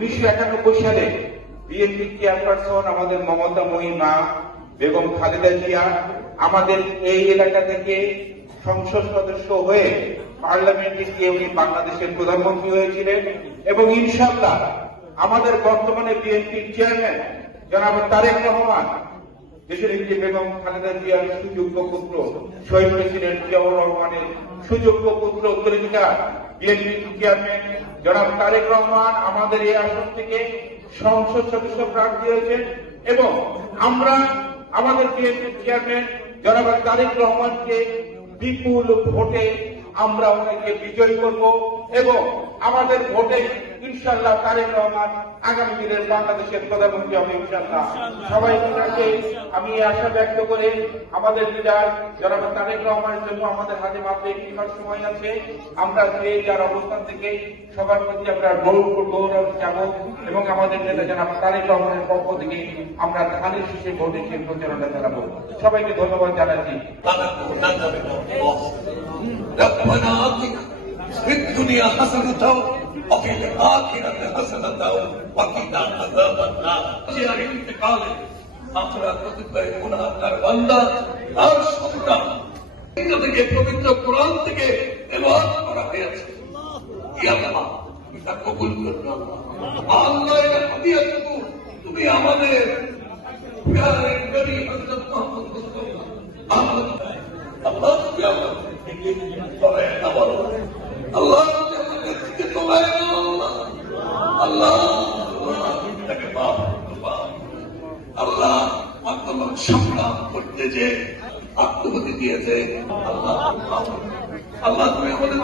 1991 সালে BNP chairperson আমাদের মমতা মহিমা বেগম খালেদা জিয়া আমাদের এই এলাকা থেকে সংসদ সদস্য হয়ে পার্লামেন্টে গিয়ে উনি বাংলাদেশের প্রধানমন্ত্রী হয়েছিলেন এবং ইনশাআল্লাহ আমাদের বর্তমানে বিএনপির চেয়ারম্যান জনাব তারেক রহমান দেশের বেগম খালেদা জিয়ার সুযোগ্য পুত্র, শহীদ প্রেসিডেন্ট জিয়াউর রহমানের সুযোগ্য পুত্র উত্তরাধিকা বিএনপির চেয়ারম্যান জনাব তারেক রহমান আমাদের এই আসন থেকে সংসদ সদস্য প্রার্থী হয়েছেন এবং আমরা আমাদের বিএনপির চেয়ারম্যান জনাব তারেক রহমানকে বিপুল ভোটে আমরা ওনাকে বিজয়ী করব এবং আমাদের ভোটে ইনশাআল্লাহ তারেক রহমান আগামী দিনের বাংলাদেশের প্রধানমন্ত্রী হবে ইনশাআল্লাহ। সবাইকে কাছে আমি আশা ব্যক্ত করে আমাদের লিডার জনাব তারেক রহমানের জন্য আমাদের হাতে মাত্র একটি সময় আছে, আমরা যে যার অবস্থান থেকে সবার প্রতি আমরা গৌরব যাব এবং আমাদের নেতা জনাব তারেক রহমানের পক্ষ থেকে আমরা ধানের শীষে ভোটে প্রচারণা চালাবো। সবাইকে ধন্যবাদ জানাচ্ছি। ربنا آتنا في الدنيا حسنة وفي الآخرة حسنة وقنا عذاب النار يا انتقال আমরা কতিপয় গুনাহগার বান্দা আর সন্তান এটা থেকে পবিত্র কোরআন থেকে তেলাওয়াত করা হয়েছে। ইয়া আল্লাহ এটা কবুল করুন আল্লাহ। এটা তুমি আমাদের প্রিয় নবী হযরত মুহাম্মদ আল্লাহ আল্লাহ আল্লাহ আল্লাহ আন্দোলন সংগ্রাম করতে যে আত্মহতি দিয়েছে আল্লাহ আল্লাহ তুমি আমাদের